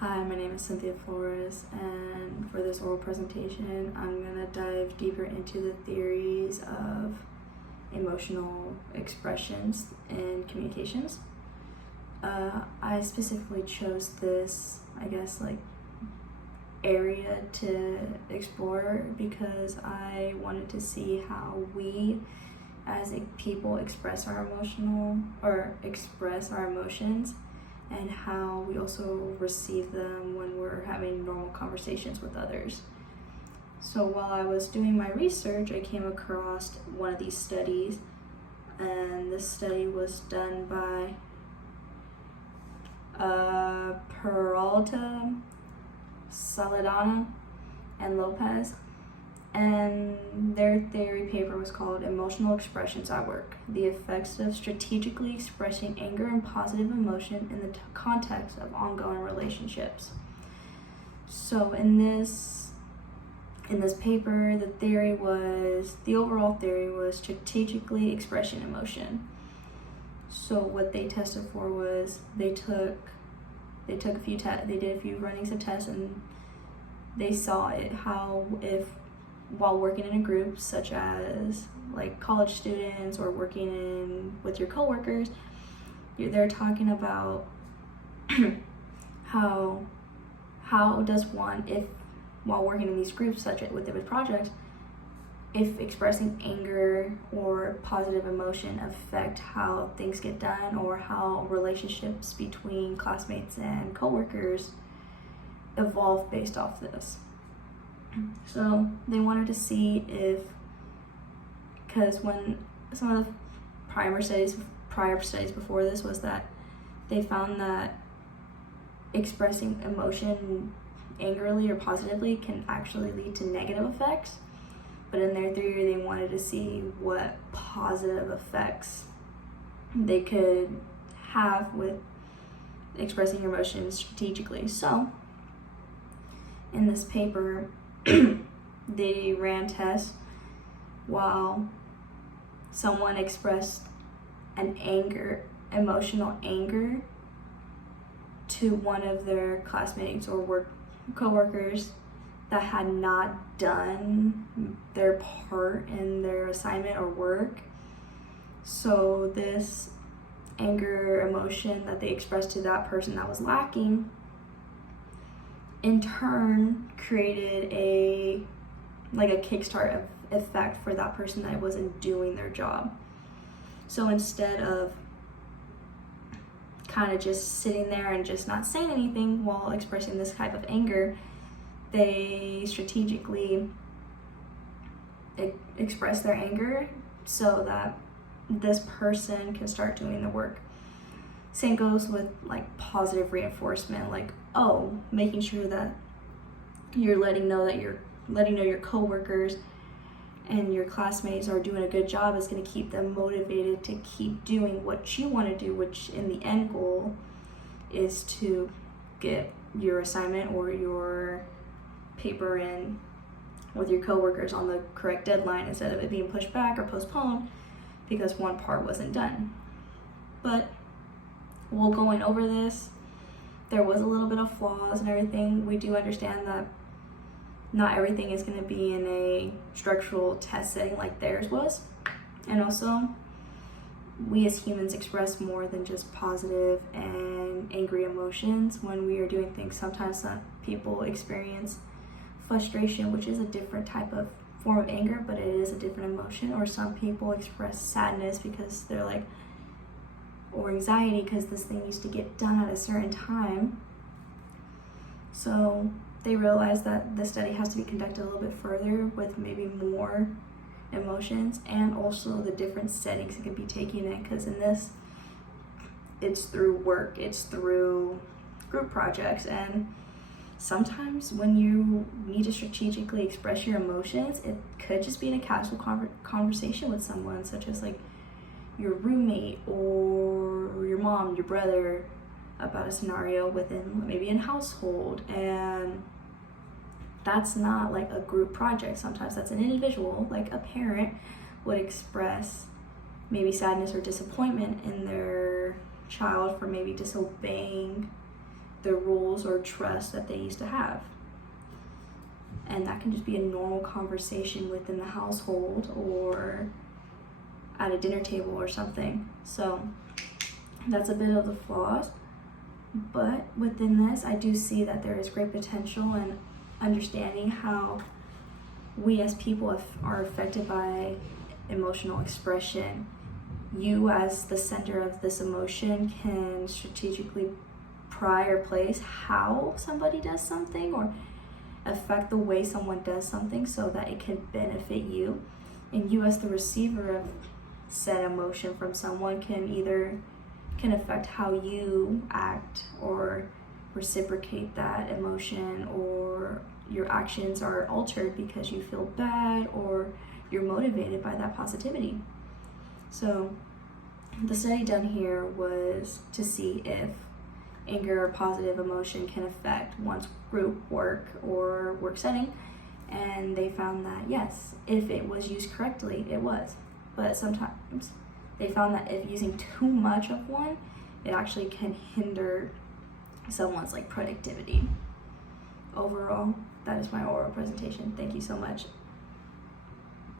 Hi, my name is Cynthia Flores, and for this oral presentation, I'm going to dive deeper into the theories of emotional expressions and communications. I specifically chose this, area to explore because I wanted to see how we as a people express our emotions and how we also receive them when we're having normal conversations with others. So while I was doing my research, I came across one of these studies, and this study was done by Peralta, Saldanha, and Lopez, and their theory paper was called Emotional Expressions at Work: The Effects of Strategically Expressing Anger and Positive Emotion in the Context of Ongoing Relationships. So in this paper, the overall theory was strategically expressing emotion. So what they tested for was they did a few runnings of tests, and they saw how if while working in a group, such as like college students or working with your coworkers, they're talking about how does one, if while working in these groups, such as with projects, if expressing anger or positive emotion affect how things get done, or how relationships between classmates and coworkers evolve based off this. So they wanted to see because when some of the prior studies before this was that they found that expressing emotion angrily or positively can actually lead to negative effects. But in their theory, they wanted to see what positive effects they could have with expressing your emotions strategically. So in this paper, they ran tests while someone expressed emotional anger to one of their classmates or coworkers that had not done their part in their assignment or work. So this anger emotion that they expressed to that person that was lacking, in turn created a kickstart effect for that person that wasn't doing their job. So instead of kind of just sitting there and just not saying anything while expressing this type of anger, they strategically express their anger so that this person can start doing the work. Same goes with positive reinforcement, making sure that you're letting know your coworkers and your classmates are doing a good job is going to keep them motivated to keep doing what you want to do, which in the end goal is to get your assignment or your paper in with your coworkers on the correct deadline, instead of it being pushed back or postponed because one part wasn't done. But while going over this, there was a little bit of flaws and everything. We do understand that not everything is going to be in a structural test setting like theirs was. And also, we as humans express more than just positive and angry emotions when we are doing things. Sometimes some people experience frustration, which is a different type of form of anger, but it is a different emotion. Or some people express sadness because they're or anxiety because this thing needs to get done at a certain time. So they realized that the study has to be conducted a little bit further with maybe more emotions, and also the different settings it could be taken in, because in this, it's through work, it's through group projects, and sometimes when you need to strategically express your emotions, it could just be in a casual conversation with someone, such as your roommate or your mom, your brother, about a scenario within maybe a household. And that's not a group project. Sometimes that's an individual, a parent would express maybe sadness or disappointment in their child for maybe disobeying the rules or trust that they used to have. And that can just be a normal conversation within the household or at a dinner table or something. So that's a bit of the flaws. But within this, I do see that there is great potential in understanding how we as people are affected by emotional expression. You as the center of this emotion can strategically pry or place how somebody does something or affect the way someone does something so that it can benefit you. And you as the receiver of said emotion from someone can affect how you act or reciprocate that emotion, or your actions are altered because you feel bad or you're motivated by that positivity. So the study done here was to see if anger or positive emotion can affect one's group work or work setting, and they found that yes, if it was used correctly, it was. But sometimes they found that if using too much of one, it actually can hinder someone's productivity. Overall, that is my oral presentation. Thank you so much.